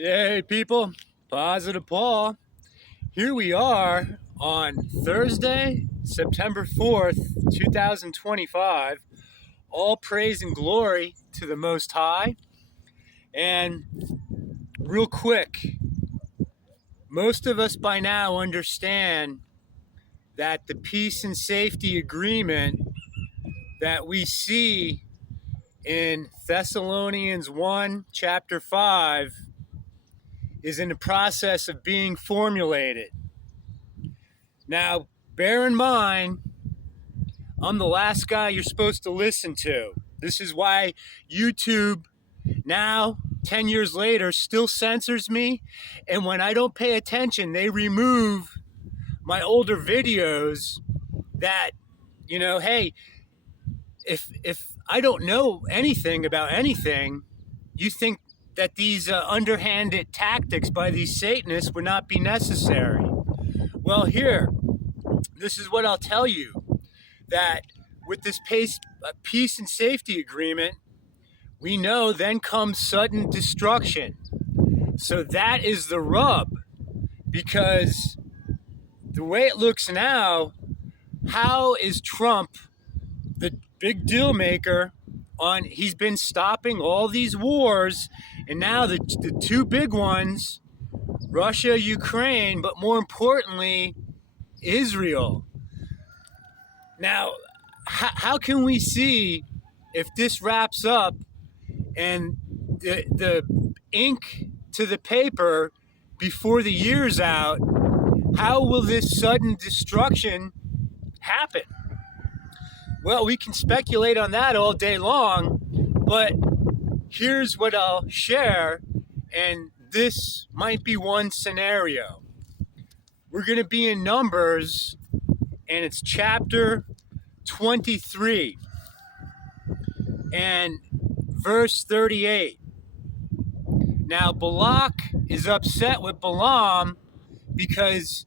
Hey people, Positive Paul. Here we are on Thursday, September 4th, 2025. All praise and glory to the Most High. And real quick, most of us by now understand that the peace and safety agreement that we see in Thessalonians 1, chapter 5, is in the process of being formulated. Now, bear in mind, I'm the last guy you're supposed to listen to. This is why YouTube now, 10 years later, still censors me. And when I don't pay attention, they remove my older videos that, hey, if I don't know anything about anything, you think that these underhanded tactics by these Satanists would not be necessary. Well, this is what I'll tell you, that with this peace and safety agreement, we know then comes sudden destruction. So that is the rub, because the way it looks now, how is Trump, the big deal maker, he's been stopping all these wars, and now the two big ones, Russia, Ukraine, but more importantly, Israel. Now, how can we see if this wraps up and the ink to the paper before the year's out, how will this sudden destruction happen? Well, we can speculate on that all day long, but here's what I'll share, and this might be one scenario. We're going to be in Numbers, and it's chapter 23 and verse 38. Now, Balak is upset with Balaam because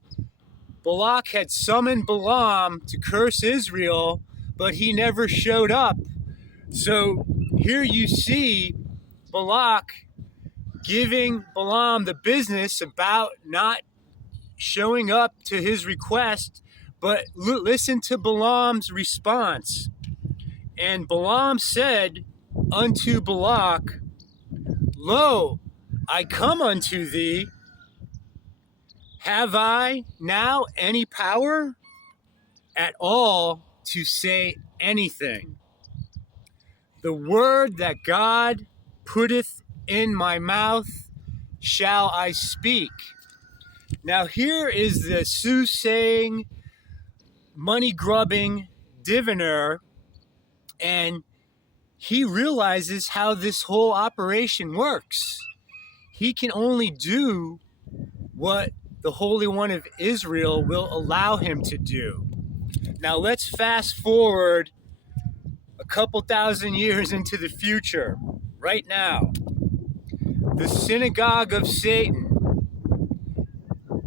Balak had summoned Balaam to curse Israel, but he never showed up. So here you see Balak giving Balaam the business about not showing up to his request, but listen to Balaam's response. And Balaam said unto Balak, Lo, I come unto thee. Have I now any power at all to say anything? The word that God putteth in my mouth shall I speak. Now here is the soothsaying, money-grubbing diviner, and he realizes how this whole operation works. He can only do what the Holy One of Israel will allow him to do. Now let's fast forward a couple thousand years into the future. Right now, the synagogue of Satan,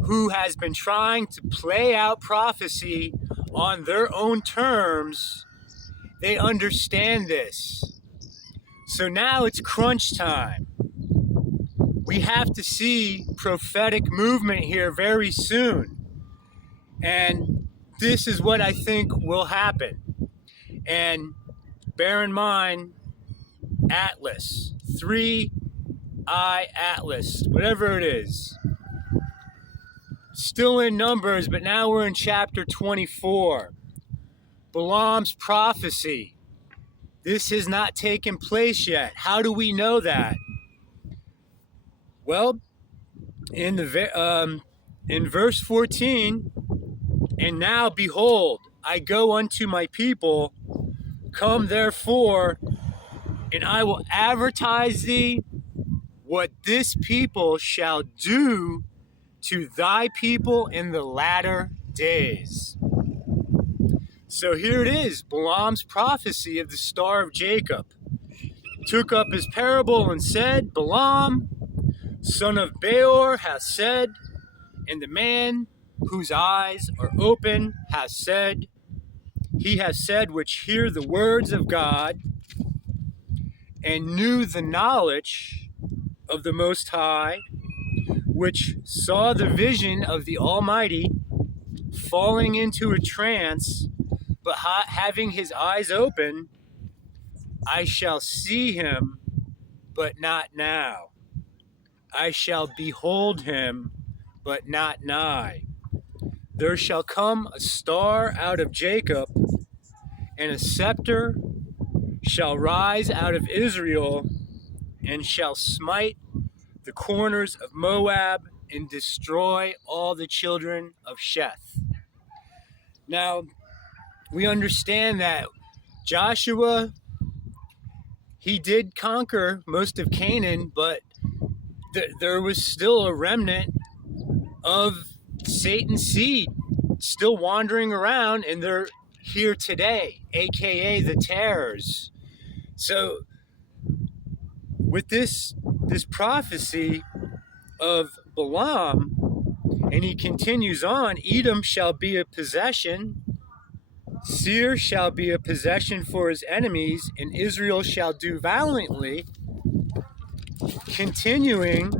who has been trying to play out prophecy on their own terms, they understand this. So now it's crunch time. We have to see prophetic movement here very soon. And this is what I think will happen. And bear in mind, Atlas, 3-eye Atlas, whatever it is. Still in Numbers, but now we're in chapter 24. Balaam's prophecy. This has not taken place yet. How do we know that? Well, in verse 14, and now behold, I go unto my people, come therefore, and I will advertise thee what this people shall do to thy people in the latter days. So here it is, Balaam's prophecy of the Star of Jacob. Took up his parable and said, Balaam, son of Beor, hath said, and the man whose eyes are open hath said, he hath said, which hear the words of God, and knew the knowledge of the Most High, which saw the vision of the Almighty falling into a trance, but having his eyes open, I shall see him, but not now. I shall behold him, but not nigh. There shall come a star out of Jacob, and a scepter shall rise out of Israel, and shall smite the corners of Moab and destroy all the children of Sheth. Now, we understand that Joshua, he did conquer most of Canaan, but there was still a remnant of Satan's seed still wandering around, and they're here today, aka the tares. So with this prophecy of Balaam, and he continues on, Edom shall be a possession, Seir shall be a possession for his enemies, and Israel shall do valiantly. Continuing,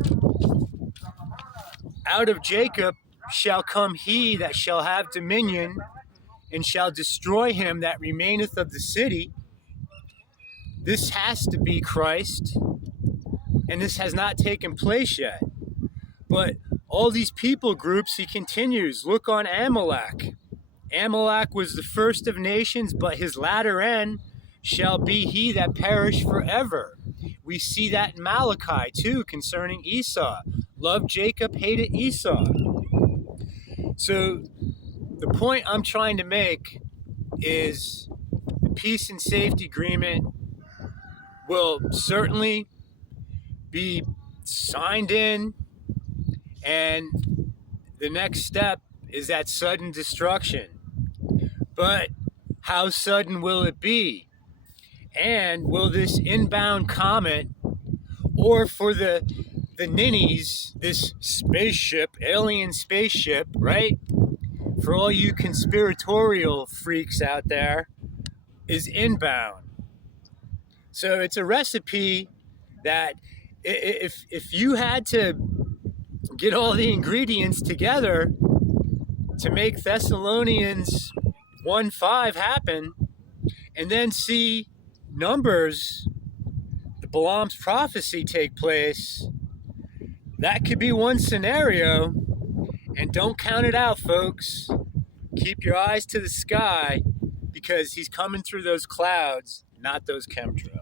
out of Jacob shall come he that shall have dominion, and shall destroy him that remaineth of the city. This has to be Christ, and this has not taken place yet. But all these people groups, he continues, look on Amalek. Amalek was the first of nations, but his latter end shall be he that perish forever. We see that in Malachi too, concerning Esau. Loved Jacob, hated Esau. So the point I'm trying to make is the peace and safety agreement will certainly be signed in, and the next step is that sudden destruction. But how sudden will it be? And will this inbound comet, or for the ninnies, this spaceship, alien spaceship, right? For all you conspiratorial freaks out there, is inbound. So it's a recipe that if you had to get all the ingredients together to make Thessalonians 1:5 happen, and then see Numbers, the Balaam's prophecy, take place, that could be one scenario. And don't count it out, folks. Keep your eyes to the sky, because he's coming through those clouds, not those chemtrails.